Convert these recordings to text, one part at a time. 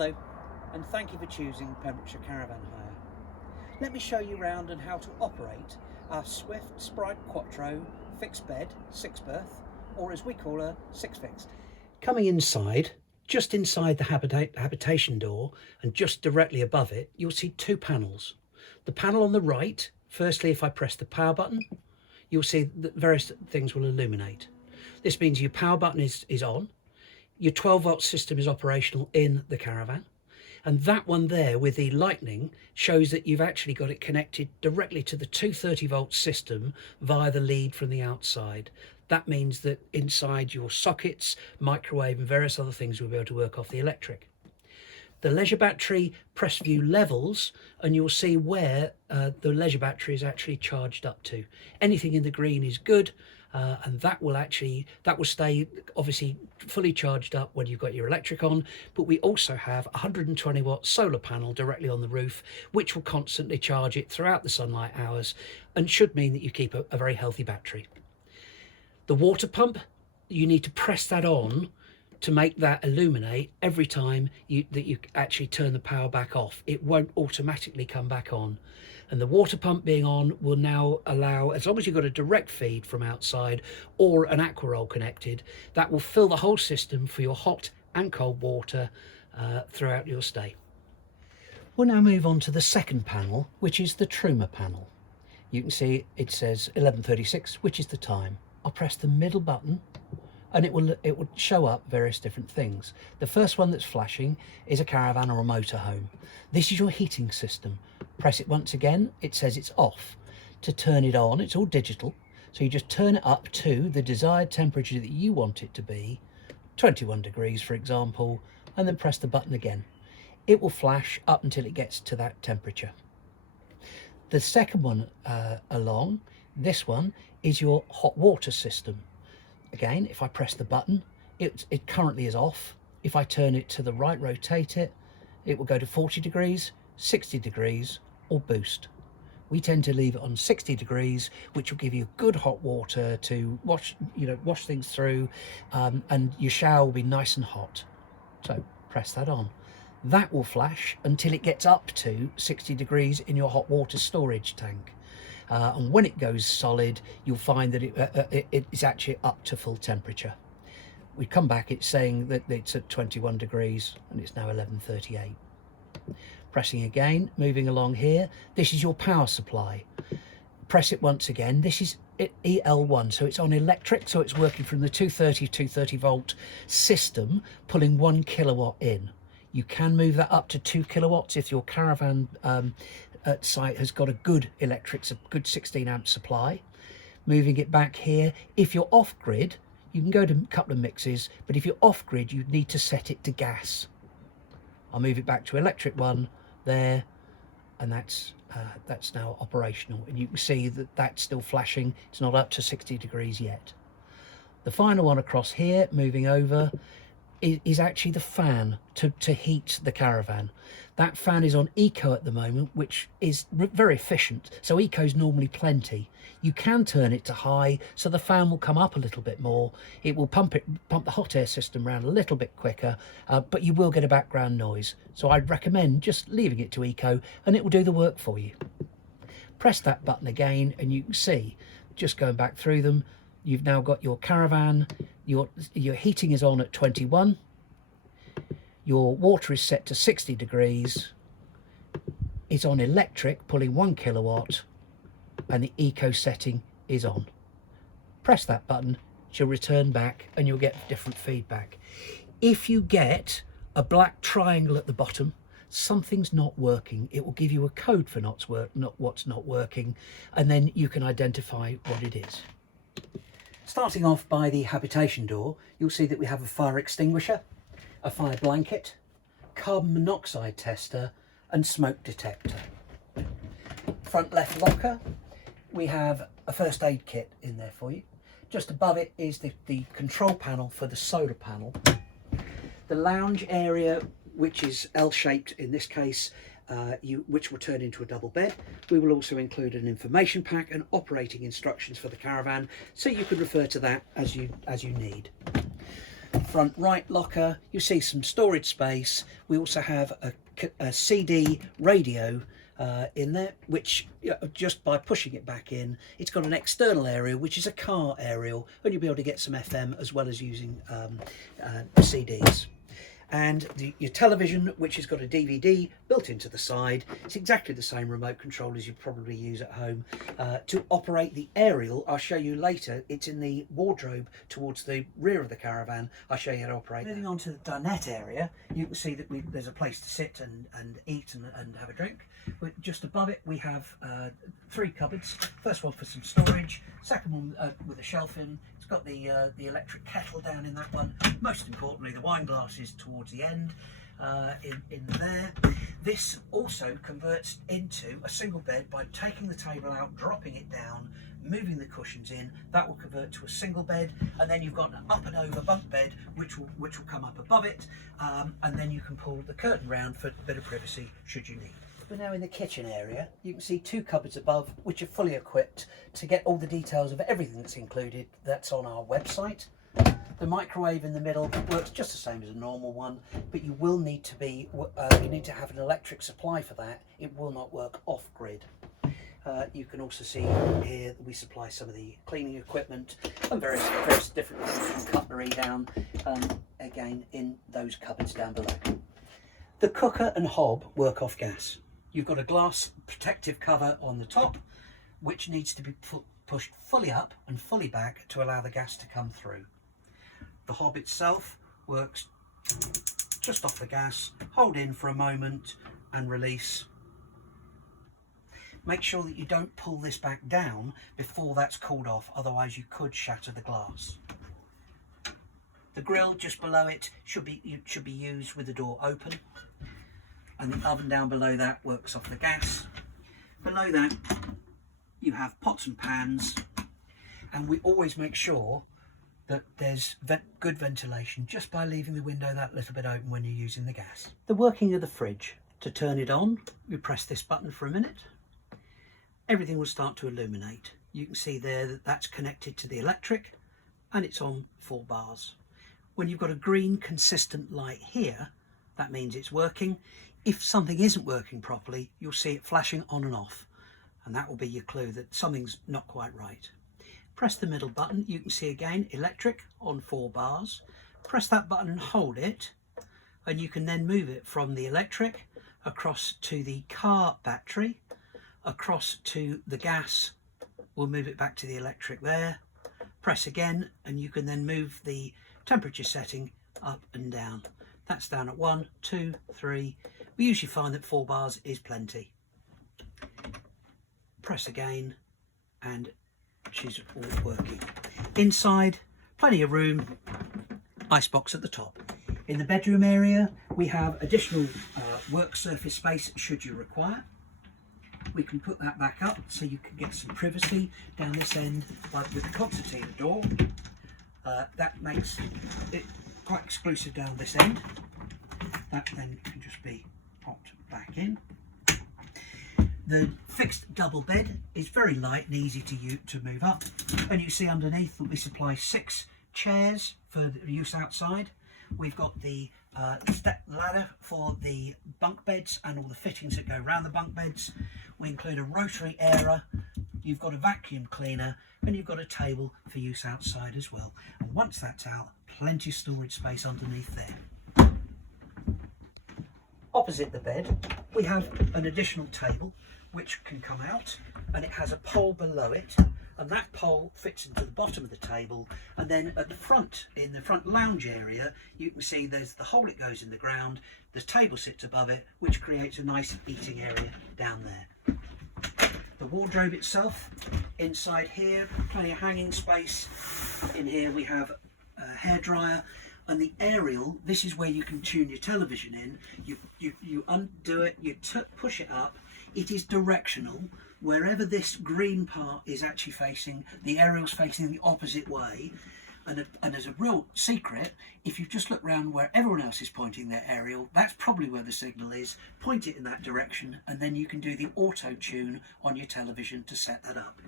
Hello, and thank you for choosing Pembrokeshire Caravan Hire. Let me show you around and how to operate our Swift Sprite Quattro fixed bed, 6-berth, or as we call her, 6-fixed. Coming inside, just inside the habitation door and just directly above it, you'll see two panels. The panel on the right, firstly, if I press the power button, you'll see that various things will illuminate. This means your power button is on. Your 12-volt system is operational in the Caravan, and that one there with the lightning shows that you've actually got it connected directly to the 230-volt system via the lead from the outside. That means that inside your sockets, microwave and various other things will be able to work off the electric. The leisure battery, press view levels, and you'll see where the leisure battery is actually charged up to. Anything in the green is good, and that will stay obviously fully charged up when you've got your electric on. But we also have a 120-watt solar panel directly on the roof, which will constantly charge it throughout the sunlight hours and should mean that you keep a very healthy battery. The water pump, you need to press that on to make that illuminate every time you actually turn the power back off. It won't automatically come back on. And the water pump being on will now allow, as long as you've got a direct feed from outside or an aqua roll connected, that will fill the whole system for your hot and cold water throughout your stay. We'll now move on to the second panel, which is the Truma panel. You can see it says 11:36, which is the time. I'll press the middle button and it will show up various different things. The first one that's flashing is a caravan or a motorhome. This is your heating system. Press it once again, it says it's off. To turn it on, it's all digital, so you just turn it up to the desired temperature that you want it to be, 21 degrees for example, and then press the button again. It will flash up until it gets to that temperature. The second one along, this one, is your hot water system. Again, if I press the button, it currently is off. If I turn it to the right, rotate it, it will go to 40 degrees, 60 degrees, or boost. We tend to leave it on 60 degrees, which will give you good hot water to wash things through, and your shower will be nice and hot. So press that on. That will flash until it gets up to 60 degrees in your hot water storage tank. And when it goes solid, you'll find that it is actually up to full temperature. We come back, it's saying that it's at 21 degrees and it's now 11:38. Pressing again, moving along here, this is your power supply. Press it once again. This is EL1, so it's on electric, so it's working from the 230 volt system, pulling 1 kilowatt in. You can move that up to 2 kilowatts if your caravan site has got a good electrics, a good 16 amp supply. Moving it back here, if you're off grid, you can go to a couple of mixes, but if you're off grid, you need to set it to gas. I'll move it back to electric one there, and that's now operational. And you can see that that's still flashing. It's not up to 60 degrees yet. The final one across here, moving over, is actually the fan to heat the caravan. That fan is on eco at the moment, which is very efficient. So eco is normally plenty. You can turn it to high, so the fan will come up a little bit more. It will pump the hot air system around a little bit quicker, but you will get a background noise. So I'd recommend just leaving it to eco, and it will do the work for you. Press that button again, and you can see, just going back through them, you've now got your caravan. Your heating is on at 21. Your water is set to 60 degrees. It's on electric, pulling 1 kilowatt, and the eco setting is on. Press that button, she'll return back, and you'll get different feedback. If you get a black triangle at the bottom, something's not working. It will give you a code for what's not working, and then you can identify what it is. Starting off by the habitation door, you'll see that we have a fire extinguisher, a fire blanket, carbon monoxide tester, and smoke detector. Front left locker, we have a first aid kit in there for you. Just above it is the control panel for the solar panel. The lounge area, which is L-shaped in this case, which will turn into a double bed. We will also include an information pack and operating instructions for the caravan, so you can refer to that as you need. front right locker. You see some storage space. We also have a CD radio in there, which just by pushing it back in, it's got an external area which is a car aerial, and you'll be able to get some FM as well as using CDs. And your television, which has got a DVD built into the side. It's exactly the same remote control as you probably use at home. To operate the aerial, I'll show you later, it's in the wardrobe towards the rear of the Caravan. I'll show you how to operate. Moving on to the dinette area, you can see that there's a place to sit and eat and have a drink. But just above it we have 3 cupboards. First one for some storage, second one with a shelf in. It's got the electric kettle down in that one. Most importantly, the wine glasses towards the end in there. This also converts into a single bed by taking the table out, dropping it down, moving the cushions in. That will convert to a single bed, and then you've got an up and over bunk bed which will come up above it, and then you can pull the curtain round for a bit of privacy should you need. We're now in the kitchen area. You can see 2 cupboards above which are fully equipped. To get all the details of everything that's included, that's on our website. The microwave in the middle works just the same as a normal one, but you will need to you need to have an electric supply for that. It will not work off grid. You can also see here that we supply some of the cleaning equipment and various different things from cutlery down, again in those cupboards down below. The cooker and hob work off gas. You've got a glass protective cover on the top, which needs to be pushed fully up and fully back to allow the gas to come through. The hob itself works just off the gas. Hold in for a moment and release. Make sure that you don't pull this back down before that's cooled off, otherwise you could shatter the glass. The grill just below it should be used with the door open, and the oven down below that works off the gas. Below that you have pots and pans, and we always make sure that there's good ventilation just by leaving the window that little bit open when you're using the gas. The working of the fridge. To turn it on, we press this button for a minute. Everything will start to illuminate. You can see there that that's connected to the electric and it's on 4 bars. When you've got a green consistent light here, that means it's working. If something isn't working properly, you'll see it flashing on and off, and that will be your clue that something's not quite right. Press the middle button. You can see again electric on 4 bars. Press that button and hold it, and you can then move it from the electric across to the car battery, across to the gas. We'll move it back to the electric there. Press again and you can then move the temperature setting up and down. That's down at 1, 2, 3. We usually find that 4 bars is plenty. Press again and she's all working. Inside, plenty of room, icebox at the top. In the bedroom area, we have additional work surface space should you require. We can put that back up so you can get some privacy down this end with the concertina door. That makes it quite exclusive down this end. That then can just be popped back in. The fixed double bed is very light and easy to move up, and you see underneath that we supply 6 chairs for use outside. We've got the step ladder for the bunk beds and all the fittings that go around the bunk beds. We include a rotary airer, you've got a vacuum cleaner, and you've got a table for use outside as well. And once that's out, plenty of storage space underneath there. Opposite the bed, we have an additional table which can come out, and it has a pole below it, and that pole fits into the bottom of the table. And then at the front, in the front lounge area, you can see there's the hole it goes in the ground. The table sits above it, which creates a nice eating area down there. The wardrobe itself, inside here, plenty of hanging space. In here we have a hairdryer, and the aerial, this is where you can tune your television in. You undo it, you push it up. It is directional. Wherever this green part is actually facing, the aerial's facing the opposite way. And as a real secret, if you just look around where everyone else is pointing their aerial, that's probably where the signal is. Point it in that direction, and then you can do the auto tune on your television to set that up.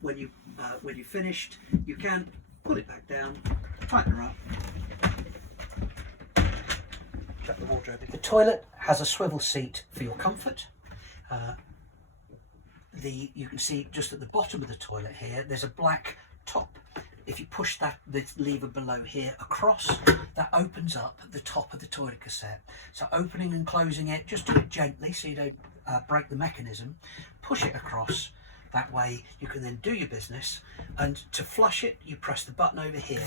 When you've finished, you can pull it back down, tighten her up, lift up the wardrobe. The toilet has a swivel seat for your comfort. You can see just at the bottom of the toilet here, there's a black top. If you push the lever below here across, that opens up the top of the toilet cassette. So opening and closing it, just do it gently so you don't break the mechanism. Push it across, that way you can then do your business. And to flush it, you press the button over here,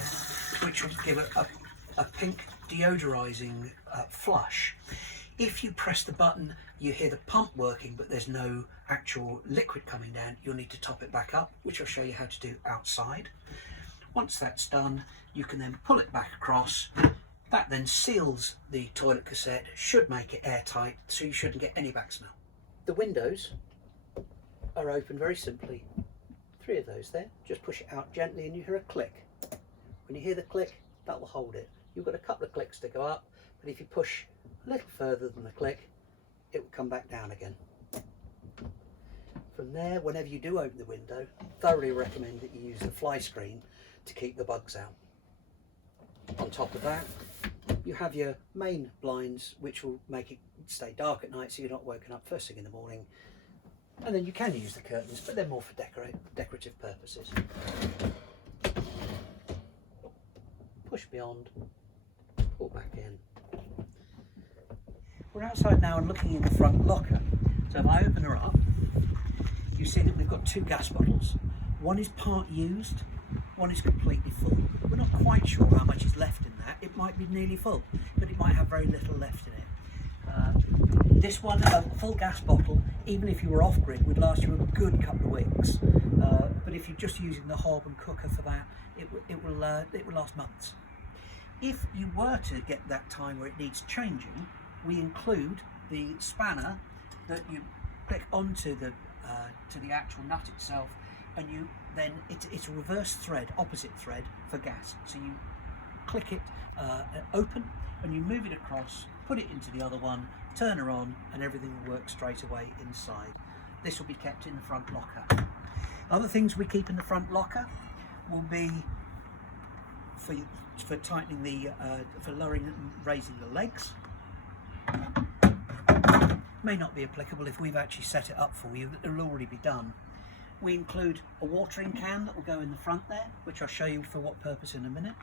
which will give it a pink deodorizing flush. If you press the button, you hear the pump working, but there's no actual liquid coming down. You'll need to top it back up, which I'll show you how to do outside. Once that's done, you can then pull it back across. That then seals the toilet cassette, should make it airtight, so you shouldn't get any back smell. The windows are open very simply. 3 of those there. Just push it out gently and you hear a click. When you hear the click, that will hold it. You've got a couple of clicks to go up, but if you push a little further than the click, it will come back down again. From there, whenever you do open the window, thoroughly recommend that you use the fly screen to keep the bugs out. On top of that, you have your main blinds, which will make it stay dark at night so you're not woken up first thing in the morning. And then you can use the curtains, but they're more for decorative purposes. Push beyond, pull back in. We're outside now and looking in the front locker. So if I open her up, you see that we've got 2 gas bottles. One is part used, one is completely full. We're not quite sure how much is left in that. It might be nearly full, but it might have very little left in it. This one, a full gas bottle, even if you were off grid, would last you a good couple of weeks. But if you're just using the hob and cooker for that, it will last months. If you were to get that time where it needs changing, we include the spanner that you click onto the to the actual nut itself, and you then it's a reverse thread, opposite thread for gas. So you click it open and you move it across, put it into the other one, turn her on, and everything will work straight away inside. This will be kept in the front locker. Other things we keep in the front locker will be for tightening the for lowering and raising the legs. May not be applicable if we've actually set it up for you, it'll already be done. We include a watering can that will go in the front there, which I'll show you for what purpose in a minute.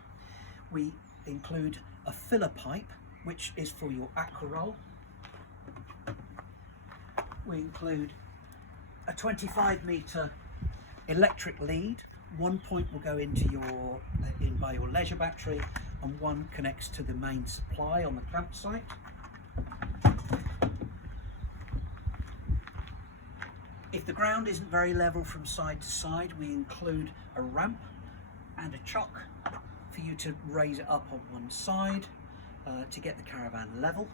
We include a filler pipe, which is for your aqua roll. We include a 25-metre electric lead. One point will go into by your leisure battery, and one connects to the main supply on the campsite. If the ground isn't very level from side to side, we include a ramp and a chock for you to raise it up on one side to get the caravan level.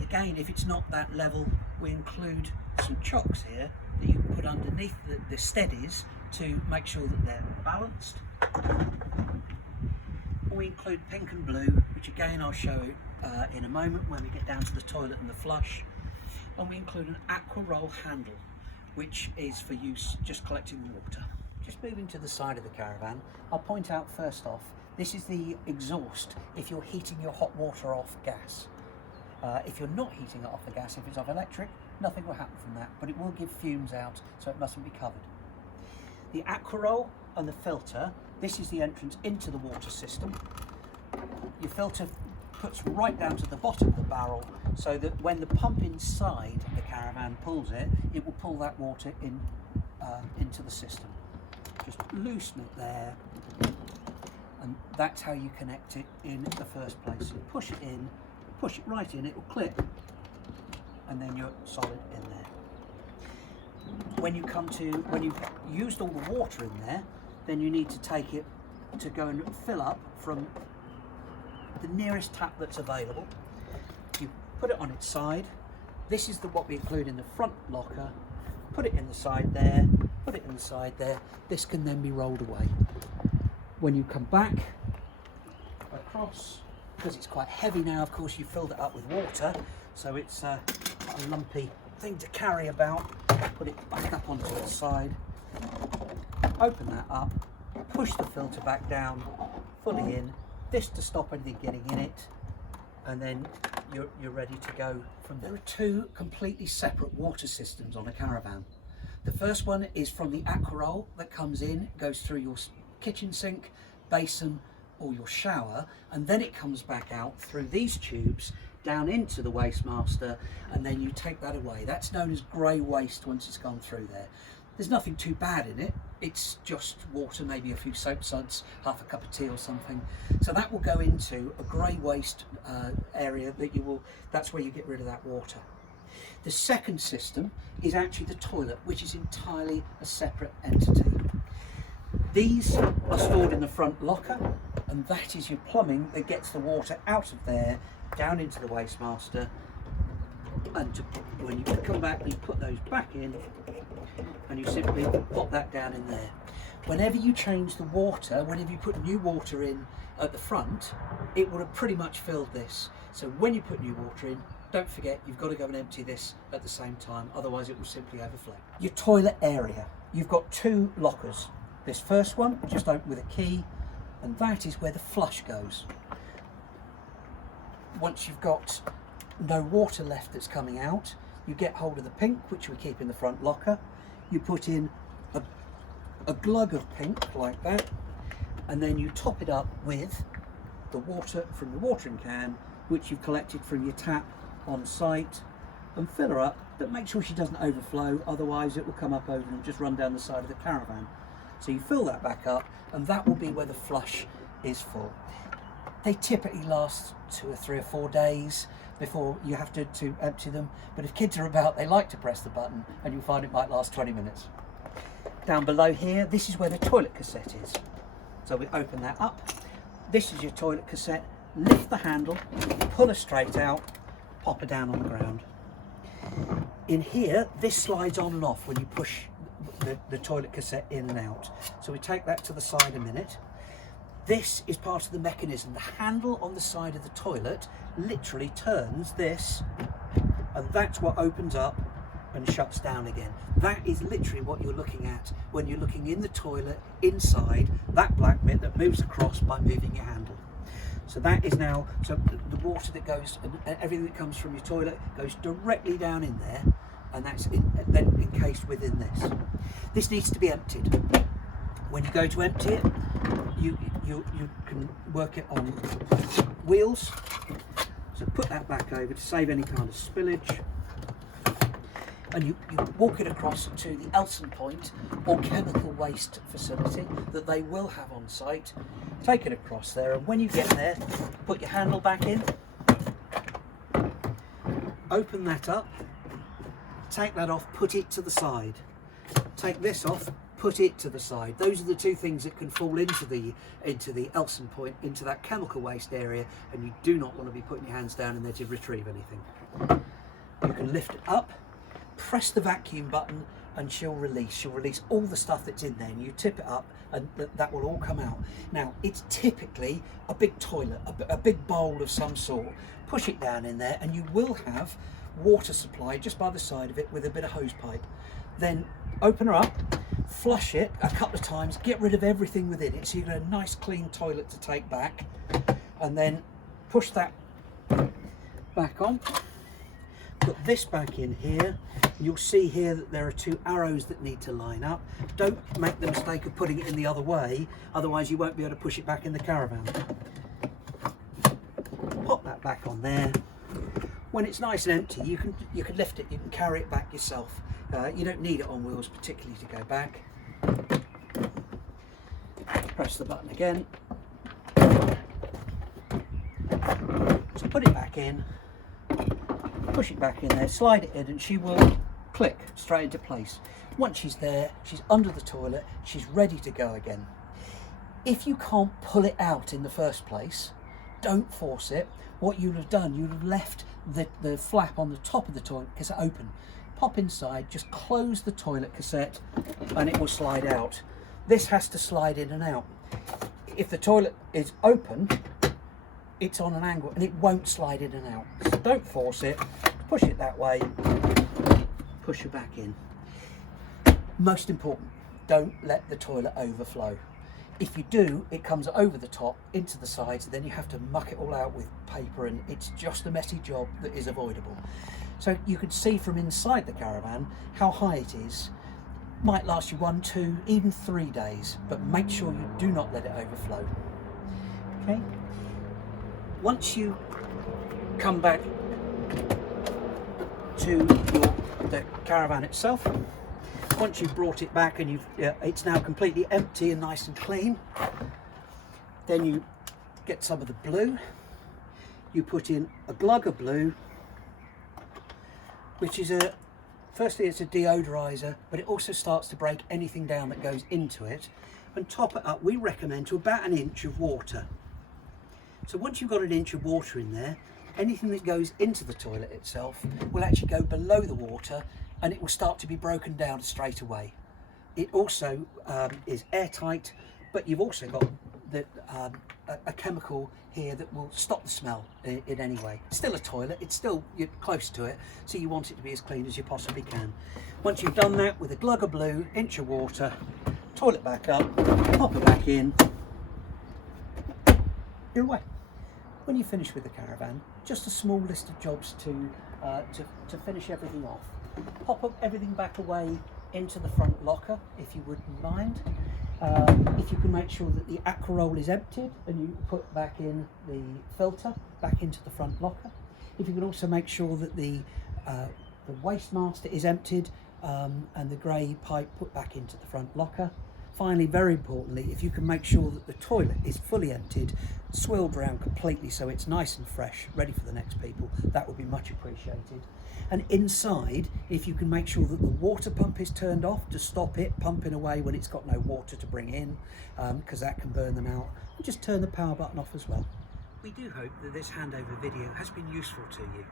Again, if it's not that level, we include some chocks here that you can put underneath the steadies to make sure that they're balanced. We include pink and blue, which again I'll show in a moment when we get down to the toilet and the flush. And we include an aqua roll handle, which is for use just collecting the water. Just moving to the side of the caravan, I'll point out first off, this is the exhaust if you're heating your hot water off gas. If you're not heating it off the gas, if it's off electric, nothing will happen from that, but it will give fumes out, so it mustn't be covered. The aqua roll and the filter, this is the entrance into the water system. Your filter puts right down to the bottom of the barrel, so that when the pump inside the caravan pulls it, it will pull that water in into the system. Just loosen it there, and that's how you connect it in the first place. So push it in, push it right in, it will clip, and then you're solid in there. When you've used all the water in there, then you need to take it to go and fill up from the nearest tap that's available. You put it on its side. This is what we include in the front locker. Put it in the side there, put it in the side there. This can then be rolled away. When you come back across, because it's quite heavy now, of course, you filled it up with water, so it's quite a lumpy thing to carry about. Put it back up onto its side, open that up, push the filter back down, fully in, this to stop anything getting in it, and then you're ready to go from there. There are two completely separate water systems on a Caravan. The first one is from the aqua roll that comes in, goes through your kitchen sink, basin or your shower, and then it comes back out through these tubes down into the waste master, and then you take that away. That's known as grey waste once it's gone through there. There's nothing too bad in it, it's just water, maybe a few soap suds, half a cup of tea or something. So that will go into a grey waste area that's where you get rid of that water. The second system is actually the toilet, which is entirely a separate entity. These are stored in the front locker, and that is your plumbing that gets the water out of there, down into the waste master, and when you come back and you put those back in, and you simply pop that down in there. Whenever you change the water, whenever you put new water in at the front, it will have pretty much filled this. So when you put new water in, don't forget you've got to go and empty this at the same time, otherwise it will simply overflow. Your toilet area, you've got two lockers. This first one just open with a key, and that is where the flush goes. Once you've got no water left that's coming out, you get hold of the pink, which we keep in the front locker. You put in a glug of pink like that, and then you top it up with the water from the watering can, which you've collected from your tap on site, and fill her up, but make sure she doesn't overflow, otherwise it will come up over and just run down the side of the Caravan. So you fill that back up, and that will be where the flush is full. They typically last 2 or 3 or 4 days before you have to empty them, but if kids are about, they like to press the button, and you'll find it might last 20 minutes. Down below here, this is where the toilet cassette is. So we open that up. This is your toilet cassette. Lift the handle, pull her straight out, pop her down on the ground. In here, this slides on and off when you push the toilet cassette in and out. So we take that to the side a minute. This is part of the mechanism. The handle on the side of the toilet literally turns this, and that's what opens up and shuts down again. That is literally what you're looking at when you're looking in the toilet, inside that black bit that moves across by moving your handle. So that is now, so the water that goes, and everything that comes from your toilet goes directly down in there, and that's then encased within this. This needs to be emptied. When you go to empty it, you can work it on wheels. So put that back over to save any kind of spillage. And you walk it across to the Elson point or chemical waste facility that they will have on site. Take it across there, and when you get there, put your handle back in, open that up, take that off, put it to the side. Take this off, put it to the side. Those are the two things that can fall into the Elson point, into that chemical waste area, and you do not want to be putting your hands down in there to retrieve anything. You can lift it up, press the vacuum button, and she'll release all the stuff that's in there, and you tip it up and that will all come out. Now it's typically a big toilet, a big bowl of some sort. Push it down in there and you will have water supply just by the side of it with a bit of hose pipe. Then open her up, flush it a couple of times, get rid of everything within it so you've got a nice clean toilet to take back, and then push that back on. Put this back in here. You'll see here that there are 2 arrows that need to line up. Don't make the mistake of putting it in the other way, otherwise you won't be able to push it back in the Caravan. Pop that back on there. When it's nice and empty, you can lift it, you can carry it back yourself. You don't need it on wheels particularly to go back. Press the button again. So put it back in. Push it back in there, slide it in, and she will click straight into place. Once she's there, she's under the toilet, she's ready to go again. If you can't pull it out in the first place, don't force it. What you'd have done, you'd have left the flap on the top of the toilet cassette open. Pop inside, just close the toilet cassette, and it will slide out. This has to slide in and out. If the toilet is open, it's on an angle and it won't slide in and out. So don't force it, push it that way, push it back in. Most important, don't let the toilet overflow. If you do, it comes over the top into the sides, then you have to muck it all out with paper, and it's just a messy job that is avoidable. So you can see from inside the caravan how high it is. Might last you 1, 2, even 3 days, but make sure you do not let it overflow. Okay. Once you come back to the caravan itself, once you've brought it back and it's now completely empty and nice and clean, then you get some of the blue. You put in a glug of blue, which is firstly it's a deodorizer, but it also starts to break anything down that goes into it. And top it up, we recommend to about 1 inch of water. So once you've got 1 inch of water in there, anything that goes into the toilet itself will actually go below the water, and it will start to be broken down straight away. It also is airtight, but you've also got a chemical here that will stop the smell in any way. It's still a toilet, it's still, you're close to it, so you want it to be as clean as you possibly can. Once you've done that, with a glug of blue, inch of water, toilet back up, pop it back in, you're away. When you finish with the caravan, just a small list of jobs to finish everything off. Pop up everything back away into the front locker, if you wouldn't mind. If you can make sure that the aqua roll is emptied, and you put back in the filter back into the front locker. If you can also make sure that the waste master is emptied, and the grey pipe put back into the front locker. Finally, very importantly, if you can make sure that the toilet is fully emptied, swilled around completely so it's nice and fresh, ready for the next people, that would be much appreciated. And inside, if you can make sure that the water pump is turned off to stop it pumping away when it's got no water to bring in, because that can burn them out, and just turn the power button off as well. We do hope that this handover video has been useful to you,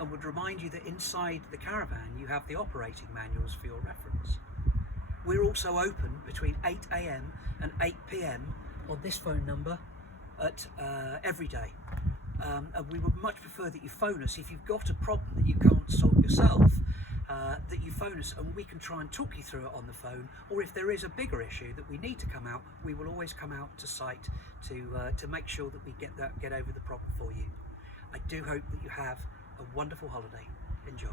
and would remind you that inside the caravan you have the operating manuals for your reference. We're also open between 8 AM and 8 PM on this phone number every day. And we would much prefer that you phone us if you've got a problem that you can't solve yourself, that you phone us and we can try and talk you through it on the phone, or if there is a bigger issue that we need to come out, we will always come out to site to make sure that we get over the problem for you. I do hope that you have a wonderful holiday. Enjoy.